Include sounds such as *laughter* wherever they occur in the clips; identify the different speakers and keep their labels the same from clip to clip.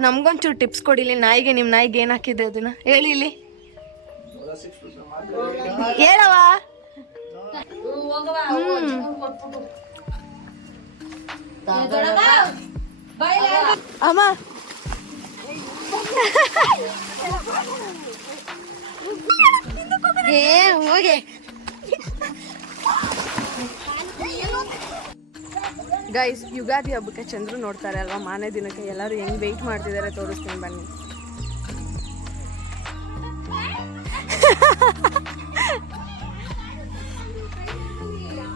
Speaker 1: ನಮ್ಗೊಂಚೂರು tips ಕೊಡಿಲಿ. ನಾಯಿಗೆ ನಿಮ್ ನಾಯಿಗೆ ಏನ್ ಹಾಕಿದೆ ಅದನ್ನ? ಹೇಳಿ ಇಲ್ಲಿ. ಹೇಳವ ಅಮ್ಮ. ಏ, ಹೋಗಿ. ಗೈಸ್ ಯುಗಾದಿ ಹಬ್ಬಕ್ಕೆ ಚಂದ್ರು ನೋಡ್ತಾರೆ ಅಲ್ವಾ? ಮಾನೇ ದಿನಕ್ಕೆ ಎಲ್ಲರೂ ಹೆಂಗ್ ವೆಯ್ಟ್ ಮಾಡ್ತಿದ್ದಾರೆ ತೋರಿಸ್ತೀನಿ ಬನ್ನಿ.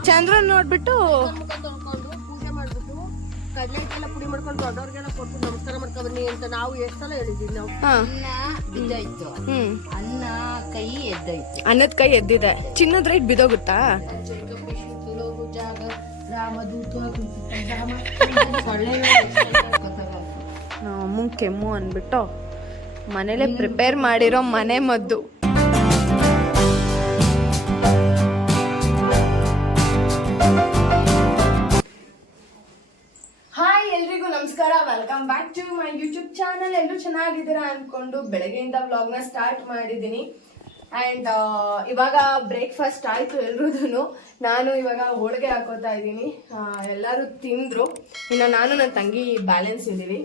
Speaker 1: ಚಂದ್ರನ್ ನೋಡ್ಬಿಟ್ಟು
Speaker 2: ಪೂಜೆ ಮಾಡ್ಬಿಟ್ಟು ಕಡ್ಲೆ ಹಿಟ್ಟೆಲ್ಲ ಪುಡಿ ಮಾಡ್ಕೊಂಡು ದೊಡ್ಡವ್ರಿಗೆಲ್ಲ ಕೊಟ್ಟು ನಮಸ್ಕಾರ ಮಾಡ್ಕೊ ಬನ್ನಿ ಅಂತ ನಾವು ಎಷ್ಟು ಸಲ ಹೇಳಿದೀವಿ ನಾವು
Speaker 3: ಅನ್ನ ಬಿದ್ದೋಯ್ತು ಅನ್ನ ಕೈ ಎದ್ದಾಯ್ತು
Speaker 1: ಅನ್ನದ ಕೈ ಎದ್ದಿದೆ. ಚಿನ್ನದ ರೈಟ್ ಬಿದೋಗುತ್ತಾ? ಕೆಮ್ಮು ಅಂದ್ಬಿಟ್ಟು ಮನೇಲೆ ಪ್ರಿಪೇರ್ ಮಾಡಿರೋ ಮನೆ ಮದ್ದು. ಹಾಯ್, ಎಲ್ರಿಗೂ ನಮಸ್ಕಾರ. Welcome back to my YouTube channel ಎಲ್ಲರೂ ಚೆನ್ನಾಗಿದ್ದೀರಾ ಅನ್ಕೊಂಡು ಬೆಳಗ್ಗೆಯಿಂದ ವ್ಲಾಗ್ನ ಸ್ಟಾರ್ಟ್ ಮಾಡಿದ್ದೀನಿ. ಆ್ಯಂಡ್ ಇವಾಗ ಬ್ರೇಕ್ಫಾಸ್ಟ್ ಆಯಿತು ಎಲ್ರೂದು ನಾನು ಇವಾಗ ಹೋಳಿಗೆ ಹಾಕೋತಾ ಇದ್ದೀನಿ. ಎಲ್ಲರೂ ತಿಂದರು. ಇನ್ನು ನಾನು ನನ್ನ ತಂಗಿ ಬ್ಯಾಲೆನ್ಸ್ ಇದ್ದೀವಿ.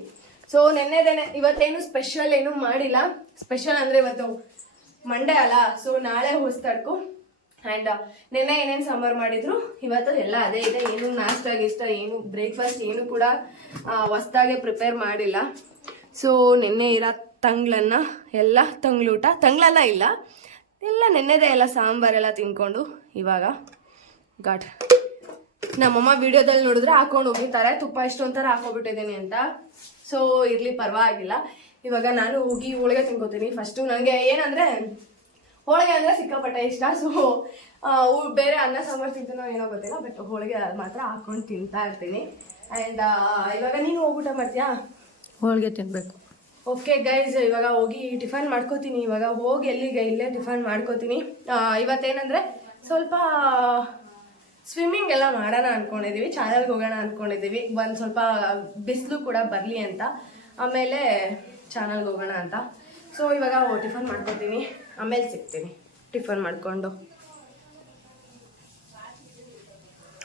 Speaker 1: ಸೊ ನೆನ್ನೆದೇನೆ ಇವತ್ತೇನು ಸ್ಪೆಷಲ್ ಏನು ಮಾಡಿಲ್ಲ. ಸ್ಪೆಷಲ್ ಅಂದರೆ ಇವತ್ತು ಮಂಡೇ ಅಲ್ಲ. ಸೊ ನಾಳೆ ಹೊಸ್ತಡ್ಕು. ಆ್ಯಂಡ್ ನೆನ್ನೆ ಏನೇನು ಸಾಂಬಾರು ಮಾಡಿದ್ರು? ಇವತ್ತು ಎಲ್ಲ ಅದೇ ಇದೆ. ಏನು ನಾಷ್ಟ ಇಷ್ಟ ಏನು ಬ್ರೇಕ್ಫಾಸ್ಟ್ ಏನು ಕೂಡ ಹೊಸ್ದಾಗೆ ಪ್ರಿಪೇರ್ ಮಾಡಿಲ್ಲ. ಸೊ ನಿನ್ನೆ ಇರೋ ತಂಗ್ಳನ್ನು, ಎಲ್ಲ ತಂಗ್ಳೂಟ ತಂಗ್ಳೆಲ್ಲ ಇಲ್ಲ. ಎಲ್ಲ ನೆನ್ನೆದೇ ಎಲ್ಲ ಸಾಂಬಾರೆಲ್ಲ ತಿನ್ಕೊಂಡು ಇವಾಗ ಗಾಟ್ ನಮ್ಮಮ್ಮ ವಿಡಿಯೋದಲ್ಲಿ ನೋಡಿದ್ರೆ ಹಾಕೊಂಡು ಹೋಗಿರ್ತಾರೆ ತುಪ್ಪ ಇಷ್ಟು ಹಾಕೋಬಿಟ್ಟಿದ್ದೀನಿ ಅಂತ. ಸೊ ಇರಲಿ, ಪರವಾಗಿಲ್ಲ. ಇವಾಗ ನಾನು ಹೋಗಿ ಹೋಳಿಗೆ ತಿನ್ಕೋತೀನಿ. ಫಸ್ಟು ನನಗೆ ಏನಂದರೆ, ಹೋಳಿಗೆ ಅಂದರೆ ಸಿಕ್ಕಾಪಟ್ಟೆ ಇಷ್ಟ. ಸೊ ಬೇರೆ ಅನ್ನ, ಸಾಂಬಾರು ತಿಂತನೋ ಏನೋ ಗೊತ್ತಿಲ್ಲ ಬಟ್ ಹೋಳಿಗೆ ಮಾತ್ರ ಹಾಕೊಂಡು ತಿಂತಾ ಇರ್ತೀನಿ. ಆ್ಯಂಡ್ ಇವಾಗ ನೀನು ಹೋಗ್ಬಿಟ್ಟ ಮಾಡ್ತೀಯಾ?
Speaker 2: ಹೋಳಿಗೆ ತಿನ್ಬೇಕು.
Speaker 1: ಓಕೆ ಗೈಸ್ ಇವಾಗ ಹೋಗಿ ಟಿಫನ್ ಮಾಡ್ಕೋತೀನಿ. ಇವಾಗ ಹೋಗಿ ಎಲ್ಲಿಗೆ? ಇಲ್ಲೇ ಟಿಫನ್ ಮಾಡ್ಕೋತೀನಿ. ಇವತ್ತೇನಂದ್ರೆ ಸ್ವಲ್ಪ ಸ್ವಿಮ್ಮಿಂಗ್ ಎಲ್ಲ ಮಾಡೋಣ ಅಂದ್ಕೊಂಡಿದ್ದೀವಿ ಚಾನಲ್ಗೆ ಹೋಗೋಣ ಅಂದ್ಕೊಂಡಿದ್ದೀವಿ ಒಂದು ಸ್ವಲ್ಪ ಬಿಸಿಲು ಕೂಡ ಬರಲಿ ಅಂತ. ಆಮೇಲೆ ಚಾನಲ್ಗೆ ಹೋಗೋಣ ಅಂತ. ಸೊ ಇವಾಗ ಟಿಫನ್ ಮಾಡ್ಕೋತೀನಿ. ಆಮೇಲೆ ಸಿಗ್ತೀನಿ. ಟಿಫನ್ ಮಾಡ್ಕೊಂಡು.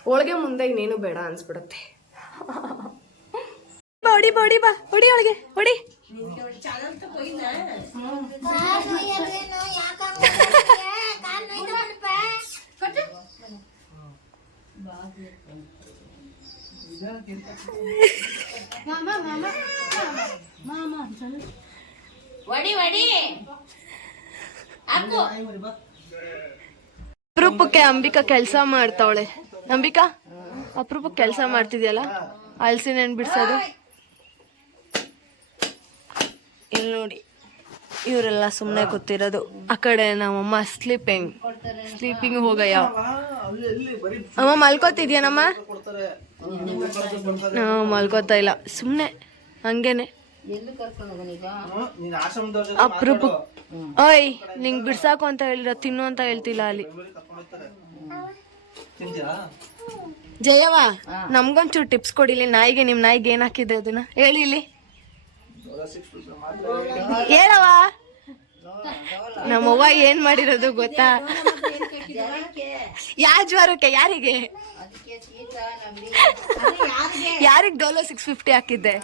Speaker 1: ಹೋಳಿಗೆ ಮುಂದೆ ಇನ್ನೇನು ಬೇಡ ಅನ್ಸ್ಬಿಡುತ್ತೆ. *laughs* ಹೊಡಿ ಬಾ, ಹೊಡಿ ಬಾ. ಹೊಡಿ ಒಳಗೆ ಹೊಡಿ. ಅಪರೂಪಕ್ಕೆ ಅಂಬಿಕಾ ಕೆಲಸ ಮಾಡ್ತಾವಳೆ. ಅಂಬಿಕಾ ಅಪರೂಪಕ್ಕೆ ಕೆಲಸ ಮಾಡ್ತಿದ್ಯಲ್ಲ? ಹಣ್ಣು ಬಿಡ್ಸೋದು? ಇಲ್ಲಿ ನೋಡಿ, ಇವರೆಲ್ಲ ಸುಮ್ಮನೆ ಕೂತಿರೋದು. ಆ ಕಡೆ ನಮ್ಮಮ್ಮ ಸ್ಲೀಪಿಂಗ್ ಸ್ಲೀಪಿಂಗ್ ಹೋಗಯ್ಯ. ಅಮ್ಮ, ಮಲ್ಕೋತಿದ್ಯಾನಮ್ಮ? ನಾವು ಮಲ್ಕೋತಾ ಇಲ್ಲ. ಸುಮ್ಮನೆ ಹಂಗೇನೆ. ಅಪ್ರೂಪ ಓಯ್, ನಿಂಗ್ ಬಿಡ್ಸಾಕು ಅಂತ ಹೇಳಿರೋ, ತಿನ್ನು ಅಂತ ಹೇಳ್ತಿಲ್ಲ ಅಲ್ಲಿ. ಜಯವ ನಮ್ಗೊಂಚೂರು ಟಿಪ್ಸ್ ಕೊಡಿಲಿ, ನಾಯಿಗೆ ನಿಮ್ಮ ನಾಯಿಗೆ ಏನ್ ಹಾಕಿದೆ ಅದನ್ನ? ಹೇಳಿಲಿ ಹೇಳವ ನಮ್ಮವ್ವ ಏನ್ ಮಾಡಿರೋದು ಗೊತ್ತಾ? ಯಾವ ಜ್ವರಕ್ಕೆ, ಯಾರಿಗೆ? ಯಾರಿಗೆ ಡೋಲೋ ಸಿಕ್ಸ್ ಫಿಫ್ಟಿ ಹಾಕಿದ್ದೆ?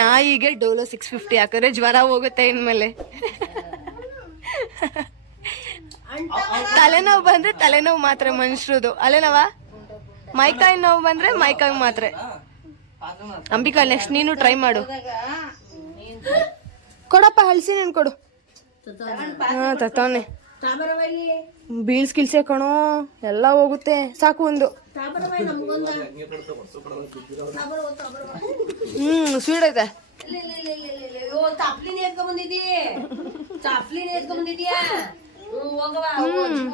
Speaker 1: ನಾಯಿಗೆ ಡೋಲೋ ಸಿಕ್ಸ್ ಫಿಫ್ಟಿ ಹಾಕಿದ್ರೆ ಜ್ವರ ಹೋಗುತ್ತೆ ಇನ್ಮೇಲೆ. ತಲೆನೋವು ಬಂದ್ರೆ ತಲೆನೋವು ಮಾತ್ರ ಮನುಷ್ಯರದು. ಅಲ್ಲೇನವ ಮೈಕಾಯಿ ನೋವು ಬಂದ್ರೆ ಮೈಕಾಯಿ ಮಾತ್ರ. ಅಂಬಿಕಾ ನೆಕ್ಸ್ಟ್ ನೀನು ಟ್ರೈ ಮಾಡು. ಕೊಡಪ್ಪ ಹಳಸಿ ನೆನ್ ಕೊಡು. ಹಾಂ ತತಾನೆ
Speaker 2: ತಾಮರವಾಗಿ
Speaker 1: ಬೀಳ್ಸ್ ಕಿಲ್ಸೆ ಕಣೋ, ಎಲ್ಲ ಹೋಗುತ್ತೆ. ಸಾಕು ಒಂದು. ಹ್ಮ್ ಸ್ವೀಟ್ ಐತೆ.
Speaker 2: ಹ್ಮ್.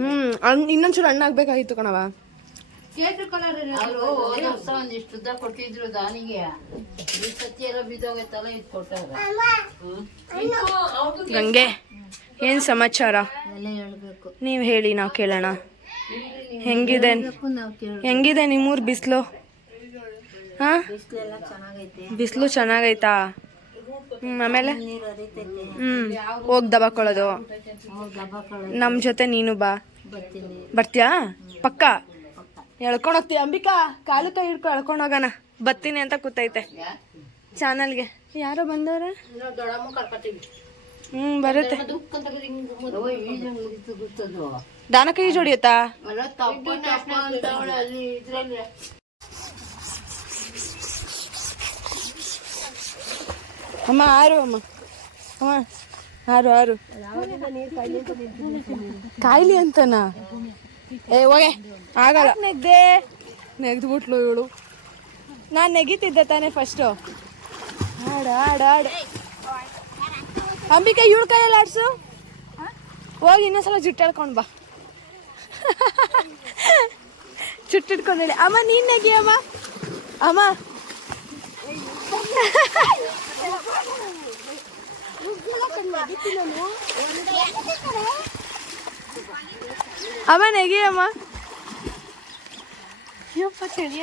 Speaker 1: ಹ್ಮ್ ಅಣ್ಣ ಇನ್ನೊಂಚೂರು ಹಾಕ್ಬೇಕಾಗಿತ್ತು ಕಣವ
Speaker 3: ಒಂದಿಷ್ಟು ಉದ್ದ ಕೊಟ್ಟಿದ್ರು ದಾನಿಗೆ. ಈ ಸತಿ ಎಲ್ಲ ಬಿದ್ದೋಗೈತಲ್ಲ ಇದು ಕೊಟ್ಟವ್ರೆ.
Speaker 1: ಗಂಗೆ ಏನ್ ಸಮಾಚಾರ? ನೀವ್ ಹೇಳಿ ನಾವು ಕೇಳೋಣ. ಹೆಂಗಿದೆ? ಹೆಂಗಿದೆ ನಿಮ್ಮೂರ್ ಬಿಸ್ಲು? ಹಾ? ಬಿಸಿಲು ಚೆನ್ನಾಗೈತಾ? ಹ್ಮ್ ಆಮೇಲೆ?
Speaker 3: ನೀರು ಹರಿತೈತೆ.
Speaker 1: ಹ್ಮ್ ಹೋಗ್ ದಬಾಕೊಳ್ಳೋದು.
Speaker 3: ಹೋಗಿ ದಬ್ಬ ನಮ್ಮ
Speaker 1: ನಮ್ ಜೊತೆ ನೀನು ಬಾ.
Speaker 3: ಬರ್ತೀನಿ.
Speaker 1: ಬರ್ತೀಯಾ? ಪಕ್ಕ? ಎಳ್ಕೊಂಡು ಹೋಗ್ತೀಯ? ಅಂಬಿಕಾ ಕಾಲು ಕೈ ಹಿಡ್ಕೊ ಎಳ್ಕೊಂಡ್ ಹೋಗೋಣ. ಬರ್ತೀನಿ ಅಂತ ಕೂತೈತೆ. ಚಾನಲ್ಗೆ. ಯಾರೋ ಬಂದವ್ರ?
Speaker 3: ದೊಡ್ಡಮ್ಮ ಕರ್ಕೊತೀವಿ
Speaker 1: ಹ್ಮ್ ಬರುತ್ತೆ. ದಾನ ಕೈ ಜೋಡಿಯತ್ತಾ?
Speaker 3: ಅಲ್ಲ ತಪ್ಪು ತಪ್ಪು ಅಂತವಳೆ ಅಲ್ಲಿ ಇದ್ರಲ್ಲಿ
Speaker 1: ಅಮ್ಮ ಆರು ಅಮ್ಮ. ಅಮ್ಮ ಆರು ಆರು ಕಾಯಿಲೆ ಅಂತನಾ? ಏ ಹೋಗೆ. ಆಗಲ್ಲ. ನೆಗ್ದೆ? ನೆಗ್ದ್ಬಿಟ್ಲು ಇವಳು. ನಾನು ನೆಗಿತಿದ್ದೆ ತಾನೇ ಫಸ್ಟು ಆಡು ಆಡು ಆಡು ಅಂಬಿಕಾ ಇವಳು ಕೈಯಲ್ಲಿ ಆಡ್ಸು ಹೋಗಿ ಇನ್ನೊಂದ್ಸಲ ಜುಟ್ಟು ಹೇಳ್ಕೊಂಡು ಬಾ. ಜುಟ್ಟು ಹೇಳಿ. ಅಮ್ಮ ನೀನ್ ನೆಗಿ ಅಮ್ಮ ಅಮ್ಮ. ಅಮ್ಮ ನೆಗಿ ಅಮ್ಮ. ಯಪ್ಪ ಚಳಿ.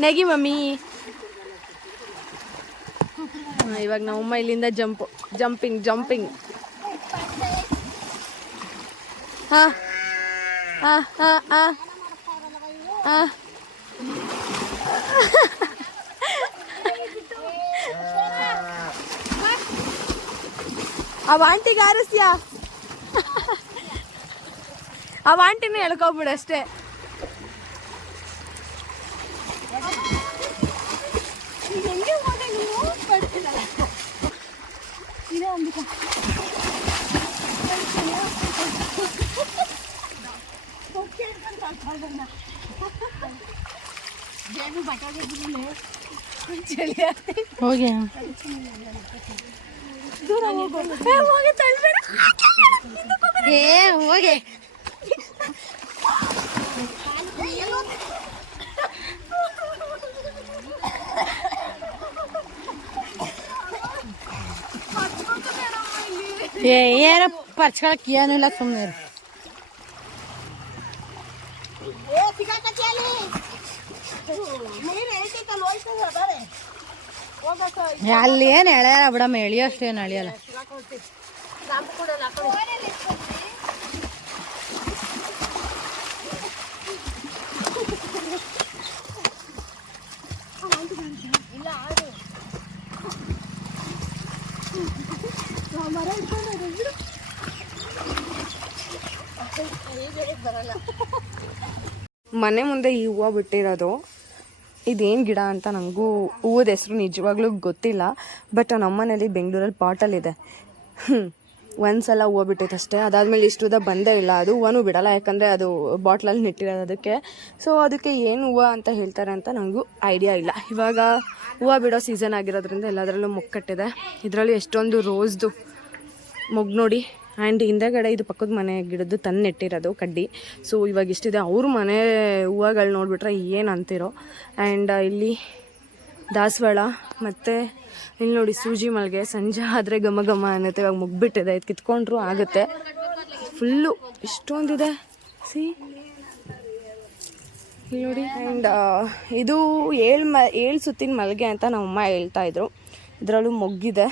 Speaker 1: ನೆಗಿ ಮಮ್ಮಿ. ಇವಾಗ ನಮ್ಮಮ್ಮ ಇಲ್ಲಿಂದ ಜಂಪ್ ಜಂಪಿಂಗ್ ಜಂಪಿಂಗ್. ಹಾ ಹಾ ಹಾ ಹಾ ಹಾ ಅವ ಆಂಟಿಗೆ ಆರಿಸ್ಯಾ ಅವ ಆಂಟಿನ ಎಳ್ಕೊಬಿಡು ಅಷ್ಟೇ
Speaker 3: ಹೋಗಿ
Speaker 1: ದೂರ ಹೋಗು ಏ, ಹೋಗಿ ತಳ್ಬೇಡ.
Speaker 3: ಏ ಹೋಗಿ ಏ ಏನ ಪರ್ಚ್ಕೊಳಕ್ ಏನಿಲ್ಲ ಸುಮ್ಮನೆ ಅಲ್ಲಿ ಏನು ಎಳೆಯಲ್ಲ ಬಿಡಮ್ಮ ಎಳಿಯೋಷ್ಟು ಏನು ಎಳಿಯಲ್ಲ
Speaker 1: ಮನೆ ಮುಂದೆ ಈ ಹೂವು ಬಿಟ್ಟಿರೋದು. ಇದೇನು ಗಿಡ ಅಂತ ನನಗೂ ಹೂವದ ಹೆಸರು ನಿಜವಾಗ್ಲೂ ಗೊತ್ತಿಲ್ಲ ಬಟ್ ನಮ್ಮನೇಲಿ ಬೆಂಗಳೂರಲ್ಲಿ ಪಾಟಲ್ಲಿದೆ. ಒಂದ್ಸಲ ಹೂವು ಬಿಟ್ಟೈತೆ ಅಷ್ಟೇ. ಅದಾದ್ಮೇಲೆ ಇಷ್ಟು ಉದ್ದ ಬಂದೇ ಇಲ್ಲ. ಅದು ಹೂವನೂ ಬಿಡಲ್ಲ, ಯಾಕಂದರೆ ಅದು ಬಾಟ್ಲಲ್ಲಿ ನೆಟ್ಟಿರೋದು ಅದಕ್ಕೆ. ಸೊ ಅದಕ್ಕೆ ಏನು ಹೂವು ಅಂತ ಹೇಳ್ತಾರೆ ಅಂತ ನನಗೂ ಐಡಿಯಾ ಇಲ್ಲ. ಇವಾಗ ಹೂವು ಬಿಡೋ ಸೀಸನ್ ಆಗಿರೋದ್ರಿಂದ ಎಲ್ಲದರಲ್ಲೂ ಮುಕ್ಕಟ್ಟಿದೆ ಇದರಲ್ಲೂ ಎಷ್ಟೊಂದು ರೋಸ್ದು ಮೊಗ್ ನೋಡಿ. ಆ್ಯಂಡ್ ಹಿಂದೆಗಡೆ ಇದು ಪಕ್ಕದ ಮನೆ ಗಿಡದ್ದು ತಂದು ನೆಟ್ಟಿರೋದು ಕಡ್ಡಿ. ಸೊ ಇವಾಗ ಇಷ್ಟಿದೆ. ಅವ್ರ ಮನೆ ಹೂವುಗಳು ನೋಡಿಬಿಟ್ರೆ ಏನು ಅಂತಿರೋ. ಆ್ಯಂಡ್ ಇಲ್ಲಿ ದಾಸವಾಳ ಮತ್ತು ಇಲ್ಲಿ ನೋಡಿ ಸೂಜಿ ಮಲ್ಗೆ. ಸಂಜೆ ಆದರೆ ಘಮ ಘಮ ಅನ್ನತ್ತೆ. ಇವಾಗ ಮುಗ್ಬಿಟ್ಟಿದೆ. ಇದು ಕಿತ್ಕೊಂಡ್ರು ಆಗುತ್ತೆ. ಫುಲ್ಲು ಇಷ್ಟೊಂದಿದೆ. ಸಿ ಇಲ್ಲಿ ನೋಡಿ. ಆ್ಯಂಡ್ ಇದು ಏಳು ಮ, ಏಳು ಸುತ್ತಿನ ಮಲ್ಗೆ ಅಂತ ನಮ್ಮಮ್ಮ ಹೇಳ್ತಾಯಿದ್ರು ಇದರಲ್ಲೂ ಮೊಗ್ಗಿದೆ.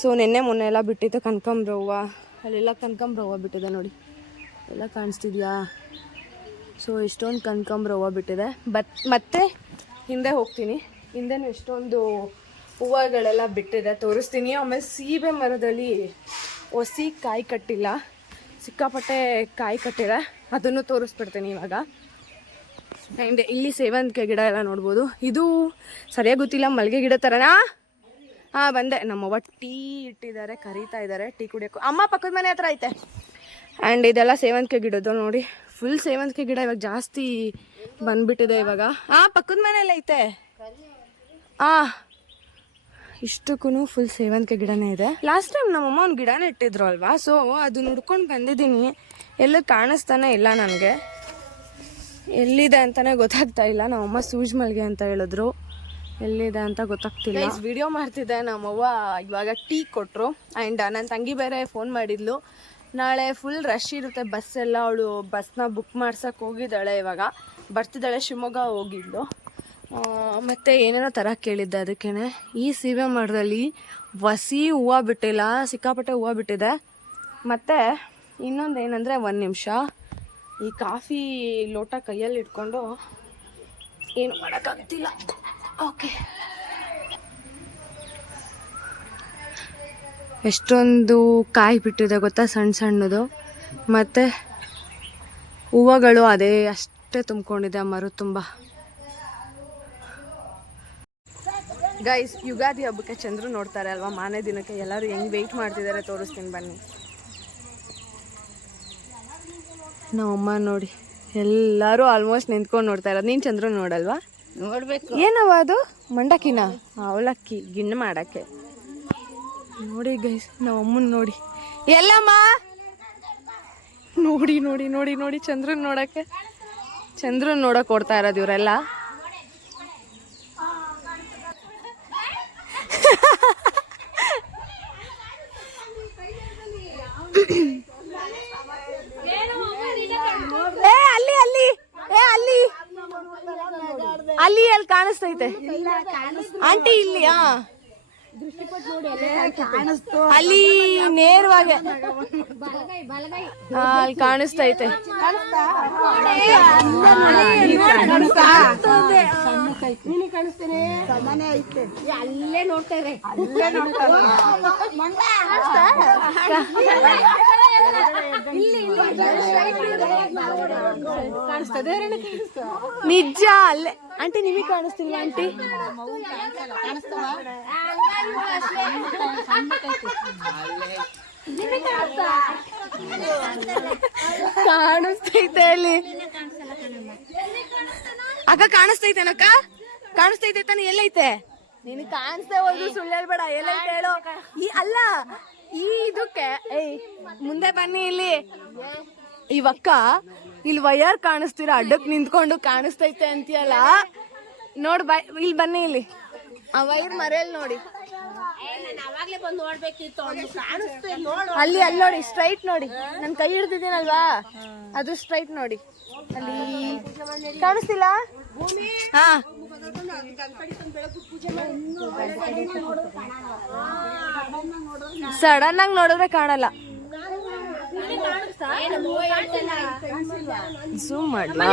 Speaker 1: ಸೊ ನಿನ್ನೆ ಮೊನ್ನೆ ಎಲ್ಲ ಬಿಟ್ಟಿತ್ತು ಕನಕಾಂಬ್ರ ಹೂವು. ಅಲ್ಲೆಲ್ಲ ಕನಕಾಂಬ್ರ ಬಿಟ್ಟಿದೆ ನೋಡಿ. ಎಲ್ಲ ಕಾಣಿಸ್ತಿದ್ಯಾ? ಸೊ ಎಷ್ಟೊಂದು ಕನಕಾಂಬ್ರ ಹೂವು ಬಿಟ್ಟಿದೆ. ಬಟ್, ಮತ್ತೆ ಹಿಂದೆ ಹೋಗ್ತೀನಿ. ಹಿಂದೆನೂ ಎಷ್ಟೊಂದು ಹೂವುಗಳೆಲ್ಲ ಬಿಟ್ಟಿದೆ. ತೋರಿಸ್ತೀನಿ. ಆಮೇಲೆ ಸೀಬೆ ಮರದಲ್ಲಿ ಹೊಸಿ ಕಾಯಿ ಕಟ್ಟಿಲ್ಲ. ಸಿಕ್ಕಾಪಟ್ಟೆ ಕಾಯಿ ಕಟ್ಟಿದೆ. ಅದನ್ನು ತೋರಿಸ್ಬಿಡ್ತೀನಿ ಇವಾಗ. ಆ್ಯಂಡ್ ಇಲ್ಲಿ ಸೇವಂತಿಗೆ ಗಿಡ ಎಲ್ಲ ನೋಡ್ಬೋದು. ಇದು ಸರಿಯಾಗಿ ಗೊತ್ತಿಲ್ಲ. ಮಲ್ಲಿಗೆ ಗಿಡ ಥರನಾ ಹಾಂ, ಬಂದೆ. ನಮ್ಮವ್ವ ಟೀ ಇಟ್ಟಿದ್ದಾರೆ, ಕರೀತಾ ಇದ್ದಾರೆ, ಟೀ ಕುಡಿಯೋಕು ಅಮ್ಮ ಪಕ್ಕದ ಮನೆ ಹತ್ರ ಐತೆ. ಆ್ಯಂಡ್ ಇದೆಲ್ಲ ಸೇವಂತಿಗೆ ಗಿಡದ್ದು ನೋಡಿ. ಫುಲ್ ಸೇವಂತಿಗೆ ಗಿಡ ಇವಾಗ ಜಾಸ್ತಿ ಬಂದ್ಬಿಟ್ಟಿದೆ ಇವಾಗ. ಹಾಂ ಪಕ್ಕದ ಮನೇಲಿ ಐತೆ. ಆ ಇಷ್ಟಕ್ಕೂ ಫುಲ್ ಸೇವಂತಿಗೆ ಗಿಡನೇ ಇದೆ. ಲಾಸ್ಟ್ ಟೈಮ್ ನಮ್ಮಮ್ಮ ಒಂದು ಗಿಡನೇ ಇಟ್ಟಿದ್ರು ಅಲ್ವಾ? ಸೊ ಅದು ನೋಡ್ಕೊಂಡು ಬಂದಿದ್ದೀನಿ. ಎಲ್ಲೂ ಕಾಣಿಸ್ತಾನೆ ಇಲ್ಲ ನನಗೆ. ಎಲ್ಲಿದೆ ಅಂತಾನೆ ಗೊತ್ತಾಗ್ತಾ ಇಲ್ಲ. ನಮ್ಮಮ್ಮ ಸೂಜ್ ಮಲ್ಗೆ ಅಂತ ಹೇಳಿದ್ರು. ಎಲ್ಲಿದೆ ಅಂತ ಗೊತ್ತಾಗ್ತಿಲ್ಲ. ವಿಡಿಯೋ ಮಾಡ್ತಿದ್ದೆ ನಮ್ಮವ್ವ, ಇವಾಗ ಟೀ ಕೊಟ್ಟರು ಆ್ಯಂಡ್ ನನ್ನ ತಂಗಿ ಬೇರೆ ಫೋನ್ ಮಾಡಿದ್ಲು. ನಾಳೆ ಫುಲ್ ರಶ್ ಇರುತ್ತೆ ಬಸ್ ಎಲ್ಲ. ಅವಳು ಬಸ್ನ ಬುಕ್ ಮಾಡ್ಸಕ್ಕೆ ಹೋಗಿದ್ದಾಳೆ ಇವಾಗ. ಬರ್ತಿದ್ದಾಳೆ ಶಿವಮೊಗ್ಗ ಹೋಗಿದ್ಲು ಮತ್ತು ಮತ್ತೆ ಏನೇನೋ ಥರ ಕೇಳಿದ್ದೆ ಅದಕ್ಕೇ ಈ ಸೀಬೆ ಮರದಲ್ಲಿ ವಸಿ ಹೂವು ಬಿಟ್ಟಿಲ್ಲ, ಸಿಕ್ಕಾಪಟ್ಟೆ ಹೂವು ಬಿಟ್ಟಿದೆ. ಮತ್ತು ಇನ್ನೊಂದು ಏನಂದರೆ ಒಂದು ನಿಮಿಷ. ಈ ಕಾಫಿ ಲೋಟ ಕೈಯಲ್ಲಿ ಇಟ್ಕೊಂಡು ಏನು ಮಾಡೋಕ್ಕಾಗ್ತಿಲ್ಲ. ಓಕೆ. ಎಷ್ಟೊಂದು ಕಾಯಿ ಬಿಟ್ಟಿದೆ ಗೊತ್ತಾ ಸಣ್ಣ ಸಣ್ಣದು. ಮತ್ತು ಹೂವುಗಳು ಅದೇ ಅಷ್ಟೇ ತುಂಬಿಕೊಂಡಿದೆ ಮರು ತುಂಬ. ಗೈಸ್ ಯುಗಾದಿ ಹಬ್ಬಕ್ಕೆ ಚಂದ್ರು ನೋಡ್ತಾರೆ ಅಲ್ವಾ? ಮಾನೆ ದಿನಕ್ಕೆ ಎಲ್ಲರೂ ಹೆಂಗ್ ವೆಯ್ಟ್ ಮಾಡ್ತಿದ್ದಾರೆ ತೋರಿಸ್ತೀನಿ ಬನ್ನಿ. ನಮ್ಮಮ್ಮ ನೋಡಿ, ಎಲ್ಲರೂ ಆಲ್ಮೋಸ್ಟ್ ನಿಂತ್ಕೊಂಡು ನೋಡ್ತಾ ಇರೋದು. ನೀನು ಚಂದ್ರು ನೋಡಲ್ವಾ?
Speaker 3: ನೋಡ್ಬೇಕು.
Speaker 1: ಏನವ ಅದು? ಮಂಡಕ್ಕಿನ? ಅವಲಕ್ಕಿ ಗಿಣ್ಣು ಮಾಡಕ್ಕೆ. ನೋಡಿ ಗೈಸ್ ನಮ್ಮ ಅಮ್ಮನ ನೋಡಿ. ಎಲ್ಲಮ್ಮ? ನೋಡಿ ನೋಡಿ ನೋಡಿ ನೋಡಿ ಚಂದ್ರನ್ ನೋಡಕ್ಕೆ. ಚಂದ್ರನ್ ನೋಡಕ್ ಕೊಡ್ತಾ ಇರೋದು ಇವರೆಲ್ಲ. ಏ ಅಲ್ಲಿ ಅಲ್ಲಿ. ಏ ಅಲ್ಲಿ. ಅಲ್ಲಿ ಅಲ್ಲಿ ಕಾಣಿಸ್ತೈತೆ. ಆಂಟಿ ಇಲ್ಲಿ ಆ. ಅಲ್ಲಿ ನೇರವಾಗಿ. ಅಲ್ಲಿ ಕಾಣಿಸ್ತೈತೆ. ನಿಜ ಅಲ್ಲೇ. ಆಂಟಿ, ನಿಮಗೆ ಕಾಣಿಸ್ತಿಲ್ವಾ, ಆಂಟಿ? ಕಾಣಿಸ್ತೈತೆ ಅಲ್ಲಿ ಅಕ್ಕ ಕಾಣಿಸ್ತೈತೇನಕ್ಕ ಕಾಣಿಸ್ತೈತೆ ತಾನೆ, ಎಲ್ಲೈತೆ? ನಿನ್ ಕಾಣಿಸ್ತೇ ಹೋದ್ರು ಸುಳ್ಳು ಹೇಳ್ಬೇಡ ಎಲ್ಲೈತೆ ಹೇಳೋ. ಈ, ಅಲ್ಲ ಈ ಇದಕ್ಕೆ, ಏಯ್, ಮುಂದೆ ಬನ್ನಿ ಇಲ್ಲಿ. ಇವಕ್ಕ ಇಲ್ಲಿ ವಯರ್ ಕಾಣಿಸ್ತೀರ ಅಡ್ಡಕ್ ನಿಂತ್ಕೊಂಡು ಕಾಣಿಸ್ತೈತೆ ಅಂತೀಯಲ್ಲ? ನೋಡ್, ಬ, ಇಲ್ಲಿ ಬನ್ನಿ ಇಲ್ಲಿ. ಆ ವೈರ್ ಮರೆಯಲ್ಲಿ ನೋಡಿ. ಅಲ್ಲಿ ಅಲ್ಲಿ ನೋಡಿ ಸ್ಟ್ರೈಟ್ ನೋಡಿ. ನನ್ ಕೈ ಹಿಡ್ದಿದ್ದೀನಲ್ವಾ? ಅದು ಸ್ಟ್ರೈಟ್ ನೋಡಿ. ಅಲ್ಲಿ ಕಾಣಿಸ್ತಿಲ್ಲ? ಹಾ. ಸಡನ್ ಆಗಿ ನೋಡಿದ್ರೆ ಕಾಣಲ್ಲ. ಝೂಮ್ ಮಾಡ್ಲಾ?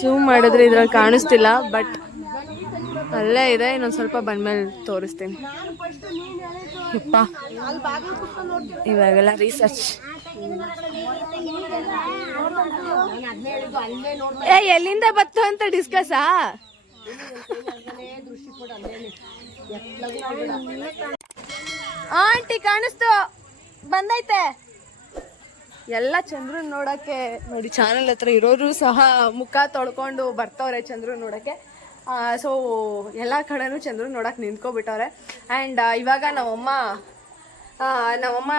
Speaker 1: ಝೂಮ್ ಮಾಡಿದ್ರೆ ಇದ್ರಲ್ಲಿ ಕಾಣಿಸ್ತಿಲ್ಲ ಬಟ್ ಅಲ್ಲೇ ಇದೆ, ಇನ್ನೊಂದು ಸ್ವಲ್ಪ ಬಂದ್ಮೇಲೆ ತೋರಿಸ್ತೀನಿ. ಇವಾಗೆಲ್ಲ ರಿಸರ್ಚ್ ಏ, ಎಲ್ಲಿಂದ ಬತ್ತು ಅಂತ ಡಿಸ್ಕಸಾ ಆಂಟಿ ಕಾಣಿಸ್ತು. ಬಂದೈತೆ. ಎಲ್ಲ ಚಂದ್ರು ನೋಡಕ್ಕೆ ನೋಡಿ ಚಾನಲ್ ಹತ್ರ ಇರೋರು ಸಹ ಮುಖ ತೊಳ್ಕೊಂಡು ಬರ್ತವ್ರೆ ಚಂದ್ರು ನೋಡಕ್ಕೆ. ಸೊ ಎಲ್ಲ ಕಡೆನೂ ಚಂದ್ರು ನೋಡಕ್ಕೆ ನಿಂತ್ಕೊಬಿಟ್ಟವ್ರೆ. ಆ್ಯಂಡ್ ಇವಾಗ ನಮ್ಮಮ್ಮ ನಮ್ಮಮ್ಮ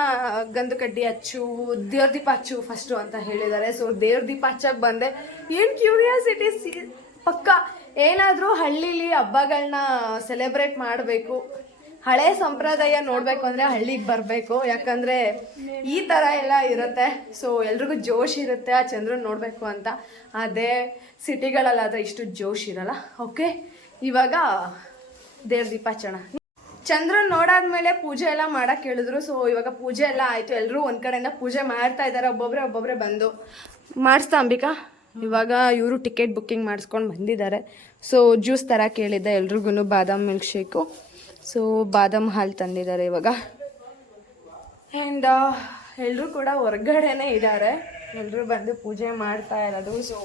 Speaker 1: ಗಂಧ ಕಡ್ಡಿ ಹಚ್ಚು ದೇವ್ರ ದೀಪ ಹಚ್ಚು ಫಸ್ಟು ಅಂತ ಹೇಳಿದ್ದಾರೆ. ಸೊ ದೇವ್ರ ದೀಪ ಹಚ್ಚಕ್ಕೆ ಬಂದೆ. ಏನು ಕ್ಯೂರಿಯಾಸಿಟಿ ಸಿ, ಪಕ್ಕ, ಏನಾದರೂ ಹಳ್ಳಿಲಿ ಹಬ್ಬಗಳನ್ನ ಸೆಲೆಬ್ರೇಟ್ ಮಾಡಬೇಕು. ಹಳೆ ಸಂಪ್ರದಾಯ ನೋಡಬೇಕು ಅಂದರೆ ಹಳ್ಳಿಗೆ ಬರಬೇಕು. ಯಾಕಂದರೆ ಈ ಥರ ಎಲ್ಲ ಇರುತ್ತೆ. ಸೊ ಎಲ್ರಿಗೂ ಜೋಶ್ ಇರುತ್ತೆ ಆ ಚಂದ್ರನ್ ನೋಡಬೇಕು ಅಂತ. ಅದೇ ಸಿಟಿಗಳಲ್ಲಾದರೆ ಇಷ್ಟು ಜೋಶ್ ಇರಲ್ಲ. ಓಕೆ ಇವಾಗ ದೇವ್ರ ದೀಪ ಹಚ್ಚೋಣ. ಚಂದ್ರನ್ ನೋಡಾದ್ಮೇಲೆ ಪೂಜೆ ಎಲ್ಲ ಮಾಡಕ್ ಹೇಳಿದ್ರು. ಸೊ ಇವಾಗ ಪೂಜೆ ಎಲ್ಲ ಆಯ್ತು. ಎಲ್ಲರೂ ಒಂದ್ ಕಡೆಯಿಂದ ಪೂಜೆ ಮಾಡ್ತಾ ಇದ್ದಾರೆ ಒಬ್ಬೊಬ್ರೆ ಒಬ್ಬೊಬ್ರೆ ಬಂದು. ಮಾಡಿಸ್ತಾ ಅಂಬಿಕಾ. ಇವಾಗ ಇವರು ಟಿಕೆಟ್ ಬುಕ್ಕಿಂಗ್ ಮಾಡಿಸ್ಕೊಂಡು ಬಂದಿದ್ದಾರೆ. ಸೊ ಜ್ಯೂಸ್ ಥರ ಕೇಳಿದ್ದೆ ಎಲ್ರಿಗೂ ಬಾದಾಮ್ ಮಿಲ್ಕ್ ಶೇಕು ಸೊ ಬಾದಾಮ್ ಹಾಲು ತಂದಿದ್ದಾರೆ ಇವಾಗ. ಆ್ಯಂಡ್ ಎಲ್ಲರೂ ಕೂಡ ಹೊರಗಡೆನೇ ಇದ್ದಾರೆ ಎಲ್ಲರೂ ಬಂದು ಪೂಜೆ ಮಾಡ್ತಾ ಇರೋದು. ಸೊ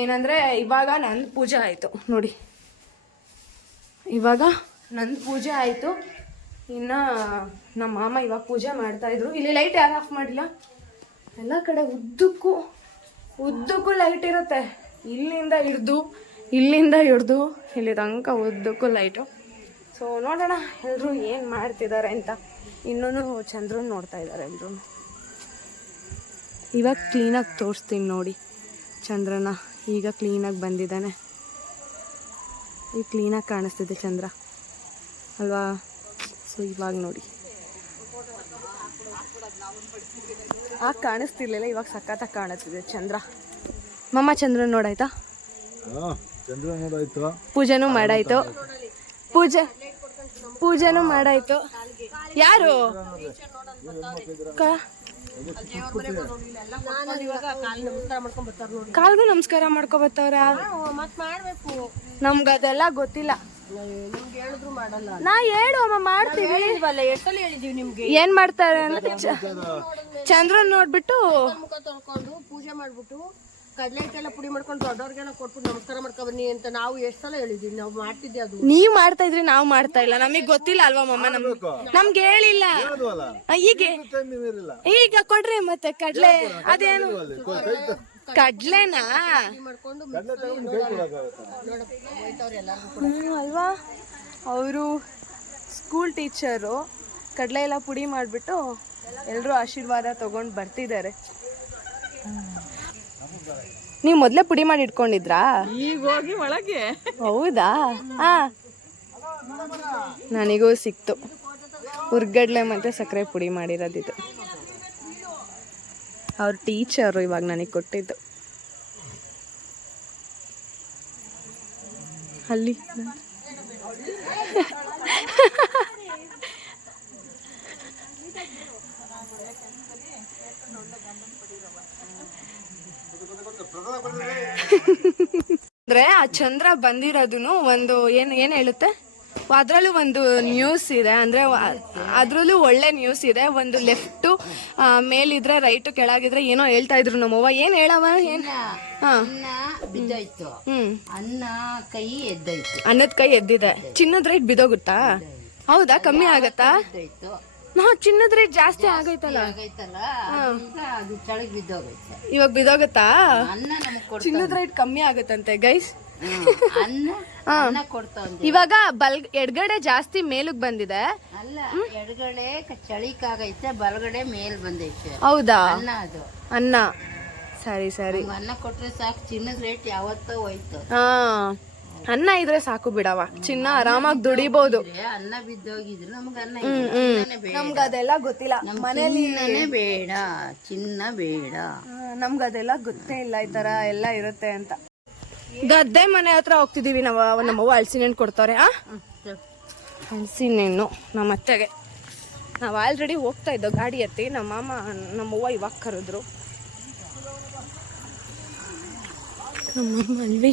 Speaker 1: ಏನಂದರೆ ಇವಾಗ ನಂದು ಪೂಜೆ ಆಯಿತು. ನೋಡಿ. ಇವಾಗ ನಂದು ಪೂಜೆ ಆಯಿತು. ಇನ್ನು ನಮ್ಮ ಮಾಮ ಇವಾಗ ಪೂಜೆ ಮಾಡ್ತಾಯಿದ್ರು ಇಲ್ಲಿ ಲೈಟ್ ಯಾರು ಆಫ್ ಮಾಡಿಲ್ಲ? ಎಲ್ಲ ಕಡೆ ಉದ್ದಕ್ಕೂ ಉದ್ದಕ್ಕೂ ಲೈಟ್ ಇರುತ್ತೆ. ಇಲ್ಲಿಂದ ಹಿಡ್ದು ಇಲ್ಲಿಂದ ಹಿಡ್ದು, ಇಲ್ಲಿ ತನಕ ಉದ್ದಕ್ಕೂ ಲೈಟು ಸೊ ನೋಡೋಣ ಎಲ್ಲರೂ ಏನು ಮಾಡ್ತಿದ್ದಾರೆ ಅಂತ. ಇನ್ನೂ ಚಂದ್ರು ನೋಡ್ತಾ ಇದ್ದಾರೆ ಎಲ್ಲರೂ ಇವಾಗ ಕ್ಲೀನಾಗಿ ತೋರಿಸ್ತೀನಿ ನೋಡಿ ಚಂದ್ರನ. ಈಗ ಕ್ಲೀನಾಗಿ ಬಂದಿದ್ದಾನೆ. ಈಗ ಕ್ಲೀನಾಗಿ ಕಾಣಿಸ್ತಿದೆ ಚಂದ್ರ. ಅಲ್ವಾ? ಸೊ ಇವಾಗ ನೋಡಿ. ಆಗ ಕಾಣಿಸ್ತಿರ್ಲಿಲ್ಲ ಇವಾಗ ಸಖತ್ತಾಗಿ ಕಾಣಿಸ್ತಿದೆ. ಚಂದ್ರ. ಮಮ್ಮ ಚಂದ್ರ ನೋಡಾಯ್ತಾ?
Speaker 4: ಚಂದ್ರ ನೋಡಾಯ್ತು?
Speaker 1: ಪೂಜೆನೂ ಮಾಡಾಯ್ತು. ಪೂಜೆ ಪೂಜೆನೂ ಮಾಡಾಯ್ತು. ಯಾರು? ಕಾಲ್ಗು ನಮಸ್ಕಾರ ಮಾಡ್ಕೊ ಬರ್ತಾವ್ರ
Speaker 2: ಮತ್ ಮಾಡ್ಬೇಕು
Speaker 1: ನಮ್ಗ ಅದೆಲ್ಲ ಗೊತ್ತಿಲ್ಲ. ನಾ ಹೇಳು ಅಮ್ಮ ಮಾಡ್ತೀವಿ. ಏನ್ ಮಾಡ್ತಾರೆ ಅಂತ ಚಂದ್ರನ್ ನೋಡ್ಬಿಟ್ಟು
Speaker 2: ಮುಖ ತೊಳ್ಕೊಂಡು ಪೂಜೆ ಮಾಡ್ಬಿಟ್ಟು ಕಡ್ಲೆ ಹಿಟ್ಟೆಲ್ಲ ಪುಡಿ ಮಾಡ್ಕೊಂಡು ದೊಡ್ಡವ್ರಿಗೆಲ್ಲ ಕೊಟ್ಬಿಟ್ಟು ನಮಸ್ಕಾರ ಮಾಡ್ಕೊ ಬನ್ನಿ ಅಂತ ನಾವು ಎಷ್ಟ್ ಸಲ ಹೇಳಿದ್ವಿ ನಾವು ಮಾಡ್ತಿದ್ದೆ ಅದು.
Speaker 1: ನೀವ್ ಮಾಡ್ತಾ ಇದ್ರಿ ನಾವು ಮಾಡ್ತಾ ಇಲ್ಲ. ನಮಗ್ ಗೊತ್ತಿಲ್ಲ ಅಲ್ವಾ ಮಮ್ಮ? ನಮ್ಗೆ ನಮ್ಗೆ ಹೇಳಿಲ್ಲ
Speaker 4: ಈಗ
Speaker 1: ಈಗ ಕೊಡ್ರಿ ಮತ್ತೆ ಕಡಲೆ ಅದೇನು? ಕಡ್ಲೆನಾ? ಅಲ್ವಾ? ಅವರು ಸ್ಕೂಲ್ ಟೀಚರು ಕಡಲೆ ಎಲ್ಲ ಪುಡಿ ಮಾಡಿಬಿಟ್ಟು ಎಲ್ಲರೂ ಆಶೀರ್ವಾದ ತಗೊಂಡು ಬರ್ತಿದ್ದಾರೆ. ನೀವು ಮೊದಲೇ ಪುಡಿ ಮಾಡಿ ಇಟ್ಕೊಂಡಿದ್ರಾ?
Speaker 3: ಈಗ ಹೋಗಿ ಒಳಗೆ.
Speaker 1: ಹೌದಾ? ಹಾ. ನನಗೂ ಸಿಕ್ತು. ಹುರ್ಗಡ್ಲೆ ಮತ್ತು ಸಕ್ಕರೆ ಪುಡಿ ಮಾಡಿರೋದಿದು. ಅವ್ರ ಟೀಚರು ಇವಾಗ ನನಗೆ ಕೊಟ್ಟಿದ್ದು. ಅಲ್ಲಿ. ಅಂದ್ರೆ ಆ ಚಂದ್ರ ಬಂದಿರೋದು ಒಂದು ಏನ್ ಏನ್ ಹೇಳುತ್ತೆ? ಅದ್ರಲ್ಲೂ ಒಂದು ನ್ಯೂಸ್ ಇದೆ ಅಂದ್ರೆ ಅದ್ರಲ್ಲೂ ಒಳ್ಳೆ ನ್ಯೂಸ್ ಇದೆ. ಒಂದು ಲೆಫ್ಟ್ ಮೇಲಿದ್ರೆ ರೈಟ್ ಕೆಳಗಿದ್ರೆ ಏನೋ ಹೇಳ್ತಾ ಇದ್ರು ನಮ್ಮವ್ವ ಏನು ಹೇಳವ ಏನು?
Speaker 3: ಬಿದ್ದೋಯ್ತು. ಅನ್ನ ಕೈ ಎದ್ದೋಯ್ತು.
Speaker 1: ಅನ್ನದ ಕೈ ಎದ್ದಿದೆ. ಚಿನ್ನದ ರೇಟ್ ಬಿದೋಗುತ್ತಾ ಹೌದಾ? ಕಮ್ಮಿ ಆಗತ್ತಾ?
Speaker 3: ಹಾ
Speaker 1: ನಾ ಚಿನ್ನದ ರೇಟ್ ಜಾಸ್ತಿ ಆಗೈತಲ್ಲ. ಇವಾಗ
Speaker 3: ನಮಗ್
Speaker 1: ಚಿನ್ನದ ರೇಟ್ ಕಮ್ಮಿ ಆಗತ್ತಂತೆ ಗೈಸ್
Speaker 3: ಹ್ಮ್. ಅನ್ನ ಅನ್ನ ಕೊಡ್ತಾ
Speaker 1: ಇವಾಗ ಬಲ್ ಎಡ್ಗಡೆ ಜಾಸ್ತಿ ಮೇಲಕ್ ಬಂದಿದೆ.
Speaker 3: ಅಲ್ಲ ಎಡಗಡೆ ಚಳಿಕಾಗೈತೆ ಬಲಗಡೆ ಮೇಲ್ ಬಂದೈತೆ.
Speaker 1: ಹೌದಾ?
Speaker 3: ಅನ್ನ ಅದು.
Speaker 1: ಅನ್ನ. ಸರಿ ಸರಿ.
Speaker 3: ಅನ್ನ ಕೊಟ್ರೆ ಸಾಕು ಚಿನ್ನದ ರೇಟ್ ಯಾವತ್ತೋ ಹೋಯ್ತು.
Speaker 1: ಹಾ. ಅನ್ನ ಇದ್ರೆ ಸಾಕು ಬಿಡವ ಚಿನ್ನ ಆರಾಮಾಗಿ ದುಡಿಬಹುದು
Speaker 3: ಅನ್ನ ಬಿದ್ದೋಗಿದ್ರು ನಮ್ಗೆ ಅನ್ನ
Speaker 1: ನಮ್ಗ ಅದೆಲ್ಲ ಗೊತ್ತಿಲ್ಲ.
Speaker 3: ಮನೇಲಿ ಬೇಡ. ಚಿನ್ನ ಬೇಡ.
Speaker 1: ನಮ್ಗ ಅದೆಲ್ಲ ಗೊತ್ತೇ ಇಲ್ಲ ಈ ತರ ಎಲ್ಲ ಇರುತ್ತೆ ಅಂತ. ಗದ್ದೆ ಮನೆ ಹತ್ರ ಹೋಗ್ತಿದೀವಿ ನಾವು, ನಮ್ಮವ್ವ ಹಣ್ಣು ಕೊಡ್ತಾರೆ ಆ? ಹಣ್ಣು ನಮ್ಮ ಅತ್ತೆಗೆ. ನಾವು ಆಲ್ರೆಡಿ ಹೋಗ್ತಾ ಇದ್ದೋ ಗಾಡಿ ಎತ್ತಿ ನಮ್ಮ ಮಾಮ, ನಮ್ಮವ್ವ ಇವಾಗ ಕರೆದ್ರು. ನಮ್ಮಮ್ಮ ಅಲ್ಲಿ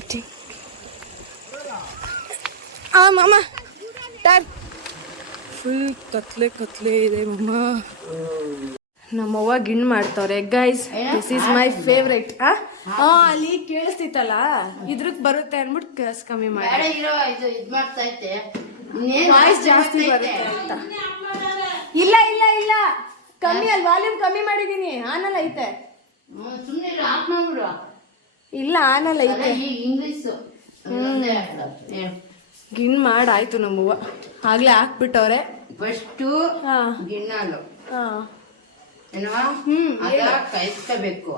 Speaker 1: ಆ, ಮಾಮ, ಟೈಮ್. ಫುಲ್ ಕತ್ಲೆ ಕತ್ಲೆ ಇದೆ ಮಮ್ಮ ನಮ್ಮವ್ವ ಗಿಣ್ ಮಾಡ್ತವ್ರೆ. Guys this is my favourite ಅಲ್ಲಿ ಕೇಳಿಸ್ತಿತ್ತಲ್ಲ? ಇದ್ರಕ್ ಬರುತ್ತೆ ಅನ್ಬಿಟ್ಟು ಕಸ್ ಕಮ್ಮಿ ಮಾಡಿ. ವಾಯ್ಸ್ ಜಾಸ್ತಿ ಬರುತ್ತೆ? ಅಂತ. ಇಲ್ಲ ಇಲ್ಲ ಇಲ್ಲ. ಕಮ್ಮಿ ಅಲ್ಲಿ ವಾಲ್ಯೂಮ್ ಕಮ್ಮಿ ಮಾಡಿದೀನಿ. ಆನಲ್ ಐತೆ. ಇಲ್ಲ ಆನಲ್ ಐತೆ. ಗಿಣ್ ಮಾಡಾಯ್ತು ನಮ್ಮವ್ವ. ಆಗ್ಲೇ ಹಾಕ್ಬಿಟ್ಟವ್ರೆ.
Speaker 3: ಫಸ್ಟು ಗಿಣ್ಣಾಲು.
Speaker 1: ಹಾ.
Speaker 3: ಅದ ಕಾಯಿಸ್ಕೋಬೇಕು.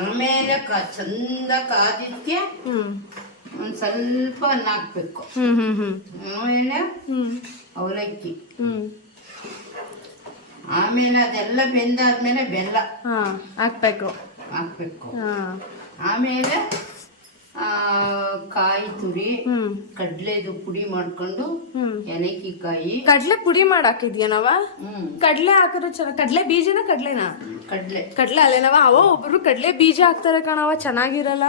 Speaker 3: ಆಮೇಲೆ ಕ ಚಂದ ಕಾದಿದ್ಕೆ ಒಂದ್ ಸ್ವಲ್ಪ ಅನ್ನ ಹಾಕ್ಬೇಕು. ಆಮೇಲೆ ಅವಲಕ್ಕಿ. ಆಮೇಲೆ ಅದೆಲ್ಲ ಬೆಂದಾದ್ಮೇಲೆ ಬೆಲ್ಲ.
Speaker 1: ಹಾಕ್ಬೇಕು.
Speaker 3: ಹಾಕ್ಬೇಕು. ಆಮೇಲೆ ಕಾಯಿ ತುರಿ
Speaker 1: ಹ್ಮ್.
Speaker 3: ಕಡ್ಲೆದು ಪುಡಿ ಮಾಡ್ಕೊಂಡು
Speaker 1: ಹ್ಮ್.
Speaker 3: ಏಲಕ್ಕಿ ಕಾಯಿ
Speaker 1: ಕಡ್ಲೆ ಪುಡಿ ಮಾಡಿ ಹಾಕಿದ್ಯನವ
Speaker 3: ಹ್ಮ್.
Speaker 1: ಕಡ್ಲೆ ಹಾಕಿದ್ರೆ ಚೆನ್ನಾಗಿ ಕಡ್ಲೆ ಬೀಜನ ಕಡ್ಲೆನಾ?
Speaker 3: ಕಡ್ಲೆ.
Speaker 1: ಕಡ್ಲೆ ಅಲ್ಲೇನವ ಅವ ಒಬ್ರು ಕಡ್ಲೆ ಬೀಜ ಹಾಕ್ತಾರೆ ಕಣವ ಚೆನ್ನಾಗಿರಲ್ಲ?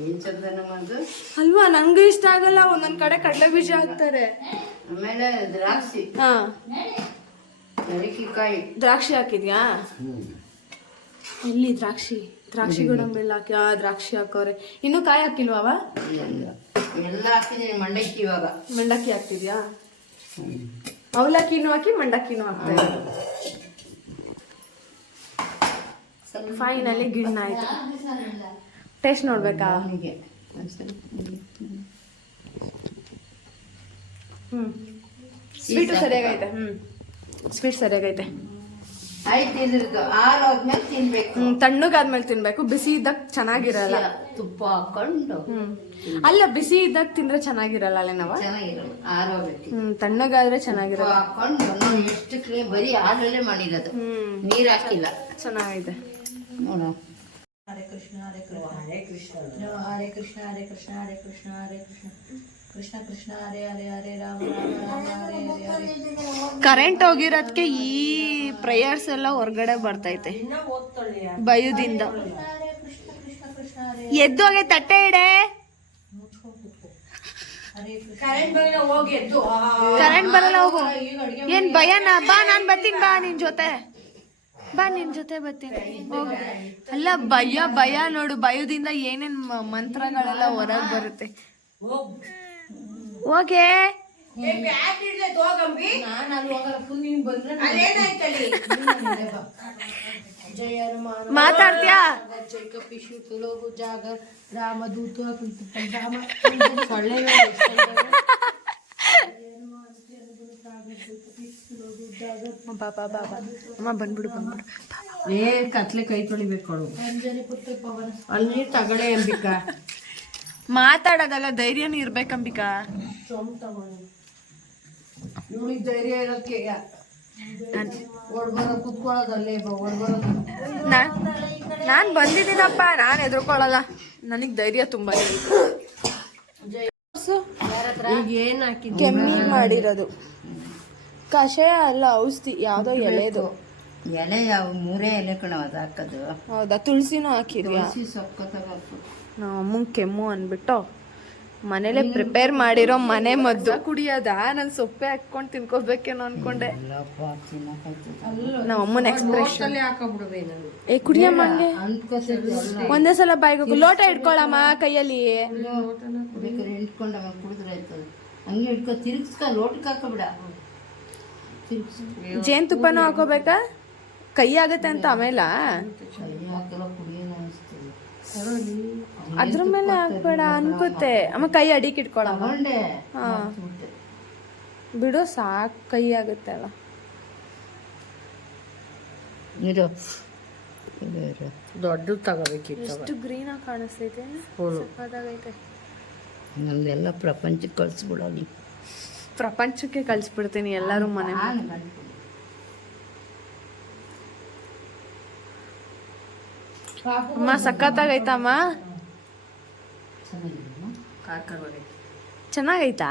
Speaker 3: ಏನ್ ಚಂದನ ಅದು
Speaker 1: ಅಲ್ವಾ ನಂಗೂ ಇಷ್ಟ ಆಗಲ್ಲ ಒಂದೊಂದ್ ಕಡೆ ಕಡ್ಲೆ ಬೀಜ ಹಾಕ್ತಾರೆ.
Speaker 3: ಆಮೇಲೆ ದ್ರಾಕ್ಷಿ.
Speaker 1: ಹಾ.
Speaker 3: ಕಾಯಿ
Speaker 1: ದ್ರಾಕ್ಷಿ ಹಾಕಿದ್ಯಾ? ಇಲ್ಲಿ ದ್ರಾಕ್ಷಿ? ದ್ರಾಕ್ಷಿ ಗೋಡಂಬಿಲ್ಲ ಹಾಕಿ ಆ ದ್ರಾಕ್ಷಿ ಹಾಕೋರೆ ಇನ್ನು ಕಾಯಿ ಹಾಕಿಲ್ವಾ
Speaker 3: ಎಲ್ಲ ಎಲ್ಲ ಹಾಕಿದೀನಿ ಮಂಡಕ್ಕಿ ಇವಾಗ.
Speaker 1: ಮಂಡಕ್ಕಿ ಹಾಕ್ತಿದ್ಯಾ? ಅವಲಕ್ಕಿನೂ ಹಾಕಿ ಮಂಡಕ್ಕಿನೂ ಹಾಕ್ತಾರೆ ಫೈನಲಿ ಗಿಣ್ಣ ಆಯ್ತು. ಟೇಸ್ಟ್ ನೋಡ್ಬೇಕಾ?
Speaker 3: ಹೀಗೆ
Speaker 1: ಹ್ಮ್. ಸ್ವೀಟು ಸರಿಯಾಗೈತೆ ಹ್ಮ್. ಸ್ವೀಟ್ ಸರಿಯಾಗೈತೆ.
Speaker 3: ಆಯ್ತು ಇದ್ರದ್ದು ಆದ್ಮೇಲೆ ತಿನ್ಬೇಕು.
Speaker 1: ಹ್ಮ್ ತಣ್ಣಗಾದ್ಮೇಲೆ ತಿನ್ಬೇಕು. ಬಿಸಿ ಇದ್ದಾಗ ಚೆನ್ನಾಗಿರಲ್ಲ.
Speaker 3: ತುಪ್ಪ ಹಾಕೊಂಡು.
Speaker 1: ಹ್ಮ್. ಅಲ್ಲ ಬಿಸಿ ಇದ್ದಾಗ ತಿಂದ್ರೆ ಚೆನ್ನಾಗಿರಲ್ಲ ಅಲ್ಲೇ
Speaker 3: ಚೆನ್ನಾಗಿರಲ್ಲ ಆರೋಗ್ಯಕ್ಕೆ
Speaker 1: ಹ್ಮ್ ತಣ್ಣಗಾದ್ರೆ ಚೆನ್ನಾಗಿರಲ್ಲ.
Speaker 3: ಹಾಕೊಂಡು ನೋಡಿ ಎಷ್ಟು ಕ್ಲೀನ್ ಬರೀ ಹಾಲಲ್ಲೇ ಮಾಡಿರೋದು.
Speaker 1: ಹ್ಮ್.
Speaker 3: ನೀರ್ ಹಾಕಿಲ್ಲ.
Speaker 1: ಚೆನ್ನಾಗಿದೆ.
Speaker 3: ನೋಡು.
Speaker 2: ಹರೇ ಕೃಷ್ಣ ಹರೇ ಕೃಷ್ಣ. ಹರೇ ಕೃಷ್ಣ ಹರೇ ಕೃಷ್ಣ ಹರೇ ಕೃಷ್ಣ ಹರೇ ಕೃಷ್ಣ ಕೃಷ್ಣ. ಕೃಷ್ಣ ಹರೇ ಹರೇ ಹರೇ ರಾಮ ರಾಮ ರಾಮ ಹರೇ ಹರೇ ಹರೇ.
Speaker 1: ಕರೆಂಟ್ ಹೋಗಿರೋದಕ್ಕೆ ಈ ಪ್ರೇಯರ್ಸ್ ಎಲ್ಲ ಹೊರಗಡೆ ಬರ್ತೈತೆ. ಭಯದಿಂದ. ಎದ್ದೋಗೆ ತಟ್ಟೆ ಇಡೆ.
Speaker 2: ಹೋಗಿ
Speaker 1: ಕರೆಂಟ್ ಬರಲ್ಲ ಹೋಗು. ಏನ್ ಭಯನಾ? ಬಾ ನಾನ್ ಬರ್ತೀನಿ ಬಾ ನಿನ್ ಜೊತೆ. ಬಾ ನಿನ್ ಜೊತೆ ಬರ್ತೀನಿ. ಹೋಗು. ಅಲ್ಲ ಭಯ ಭಯ ನೋಡು. ಭಯದಿಂದ ಏನೇನ್ ಮಂತ್ರಗಳೆಲ್ಲ ಹೊರಗ್ ಬರುತ್ತೆ. ಹೋಗೆ
Speaker 2: ನಾನು ಅಲ್ಲಿ ಹೋಗಲ್ಲ ಫುಲ್ ನೀನ್ ಬಂದ್ರೆ ಅಲ್ಲೇನಾಯ್ತಲ್ಲಿ ಜಯ ಹನುಮಾನ.
Speaker 1: ಮಾತಾಡ್ತೀಯಾ?
Speaker 2: ಜೈ ಕಪಿಶು ತುಲೋಗು ಜಾಗರ್ ರಾಮದೂತ ರಾಮ ಸೊಳ್ಳೆ
Speaker 1: ಬಾ ಬಾ ಬಾ ಬಾ. ಅಮ್ಮ ಬಂದ್ಬಿಡು ಬಂದ್ಬಿಡು.
Speaker 2: ಏ ಕತ್ಲೆ ಕೈ ತೊಳಿಬೇಕು ಅಲ್ಲಿ ನೀರ್ ತಗಳೆ ಅಂಬಿಕಾ.
Speaker 1: ಮಾತಾಡೋದಲ್ಲ ಧೈರ್ಯನೂ ಇರ್ಬೇಕಂಬಿಕಾ
Speaker 2: ಇವಳಿಗೆ ಧೈರ್ಯ ಇರೋಕ್ಕೆ
Speaker 1: ನಾನ್ ನಾನ್ ನಾನ್ ಬಂದಿದ್ದೀನಪ್ಪ ನಾನ್ ಎದ್ರುಕೊಳ್ಳಲ್ಲ ನನಗ್ ಧೈರ್ಯ ತುಂಬಾ ಕೆಮ್ಮಿ ಮಾಡಿರೋದು. ಕಷಾಯ ಅಲ್ಲ ಔಷಧಿ ಯಾವ್ದೋ ಎಲೆದು.
Speaker 3: ಎಲೆ ಯಾವ ಮೂರೇ ಎಲೆ ಕಣ ಅದು ಹಾಕೋದು.
Speaker 1: ಹೌದಾ ತುಳಸಿನೂ ಹಾಕಿದ್ಯಾ?
Speaker 3: ತುಳಸಿ
Speaker 1: ಅಮ್ಮಂಗ್ ಕೆಮ್ಮು ಅನ್ಬಿಟ್ಟು ಮನೇಲೆ ಪ್ರಿಪೇರ್ ಮಾಡಿರೋ ಮನೆ ಮದ್ದು. ಕುಡಿಯೋದ? ನನ್ ಸೊಪ್ಪೆ ಹಾಕೊಂಡ್ ತಿನ್ಕೋಬೇಕೇನೋ ಅನ್ಕೊಂಡೆ. ನಮ್ಮ ಅಮ್ಮನ ಎಕ್ಸ್ಪ್ರೆಷನ್ ಏ ಕುಡಿಯಮ್ಮ ಹಂಗೆ? ಒಂದೇ ಸಲ ಬಾಯ್ಗೆ ಹೋಗು. ಲೋಟ ಇಟ್ಕೊಳಮ್ಮ ಕೈಯಲ್ಲಿ.
Speaker 3: ತುಪ್ಪನೂ ಹಂಗೆ ಹಿಡ್ಕೊ ತಿರ್ಗಿಸ್ಕ ಲೋಟಕ್ಕೆ ಹಾಕೋಬಿಡ. ತಿರ್ಗಿಸ್
Speaker 1: ಜೇನ್ತುಪ್ಪನೂ ಹಾಕೋಬೇಕಾ? ಕೈ ಆಗತ್ತೆ ಅಂತ ಆಮೇಲ
Speaker 3: ಕೈ ಹಾಕೆಲ್ಲ ಕುಡಿಯೋಣ ಅನಿಸ್ತದೆ
Speaker 1: ಅದ್ರ ಮೇಲೆ ಹಾಕ್ಬೇಡ ಅನ್ಕುತ್ತೆ ಅಮ್ಮ ಕೈ ಅಡಿಕ್ ಇಟ್ಕೊಳಮ್ಮ. ಹಾ. ಬಿಡು ಸಾಕ್ ಕೈ ಆಗುತ್ತೆ ಅಲ್ಲ.
Speaker 3: ಇರು.
Speaker 2: ದೊಡ್ಡದು ತಗೋಬೇಕಿತ್ತು
Speaker 1: ಎಷ್ಟು ಗ್ರೀನ್ ಆಗಿ ಕಾಣಿಸ್ತೈತೆ ಸಕ್ಕತ್ತಾಗೈತೆ.
Speaker 3: ನಮ್ದೆಲ್ಲ ಪ್ರಪಂಚಕ್ಕೆ ಕಳಿಸ್ಬಿಡೋದು.
Speaker 1: ಪ್ರಪಂಚಕ್ಕೆ ಕಳ್ಸ್ಬಿಡ್ತೀನಿ ಎಲ್ಲರೂ ಮನೆ
Speaker 3: ನಾನು ಗಂಟು
Speaker 1: ಅಮ್ಮ
Speaker 2: ಸಖತ್ತಾಗೈತಮ್ಮ.
Speaker 1: ಚೆನ್ನಾಗೈತಾ?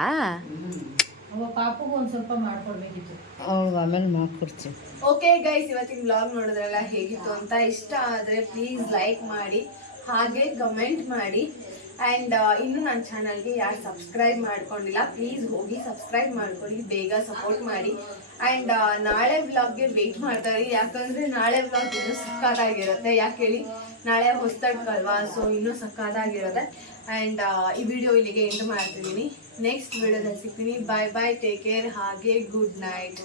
Speaker 2: ಅವ ಪಾಪಗೂ ಒಂದ್ ಸ್ವಲ್ಪ ಮಾಡ್ಕೊಡ್ಬೇಕಿತ್ತು.
Speaker 3: ಅವ್ಳು ಆಮೇಲೆ ಮಾಡ್ಕೊಡ್ತೀನಿ.
Speaker 1: ಓಕೆ ಗೈಸ್ ಇವತ್ತಿನ ಬ್ಲಾಗ್ ನೋಡಿದ್ರಲ್ಲ ಹೇಗಿತ್ತು ಅಂತ ಇಷ್ಟ ಆದ್ರೆ ಪ್ಲೀಸ್ ಲೈಕ್ ಮಾಡಿ ಹಾಗೆ ಕಮೆಂಟ್ ಮಾಡಿ. ಆ್ಯಂಡ್ ಇನ್ನು ನನ್ನ ಚಾನಲ್ಗೆ ಯಾರು ಸಬ್ಸ್ಕ್ರೈಬ್ ಮಾಡ್ಕೊಂಡಿಲ್ಲ ಪ್ಲೀಸ್ ಹೋಗಿ ಸಬ್ಸ್ಕ್ರೈಬ್ ಮಾಡ್ಕೊಳ್ಳಿ, ಬೇಗ ಸಪೋರ್ಟ್ ಮಾಡಿ. ಆ್ಯಂಡ್ ನಾಳೆ ವ್ಲಾಗ್ಗೆ ವೆಯ್ಟ್ ಮಾಡ್ತಾರೆ ಯಾಕಂದರೆ ನಾಳೆ ವ್ಲಾಗ್ ಇನ್ನೂ ಸಕ್ಕತ್ತಾಗಿರುತ್ತೆ ಯಾಕೆ ಹೇಳಿ? ನಾಳೆ ಹೊಸ್ತಡ್ಕಲ್ವಾ ಸೊ ಇನ್ನೂ ಸಕ್ಕತ್ತಾಗಿರುತ್ತೆ ಆ್ಯಂಡ್ ಈ ವಿಡಿಯೋ ಇಲ್ಲಿಗೆ ಎಂಟು ಮಾಡ್ತಿದ್ದೀನಿ. ನೆಕ್ಸ್ಟ್ ವಿಡಿಯೋದಲ್ಲಿ ಸಿಗ್ತೀನಿ. ಬಾಯ್ ಬಾಯ್ ಟೇಕ್ ಕೇರ್ ಹಾಗೆ ಗುಡ್ ನೈಟ್